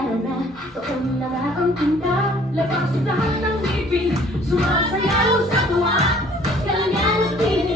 Lalo na doon na nga ang tinta. Labas lahat ng ngipin, sumasayaw sa tuwa. Kailangan at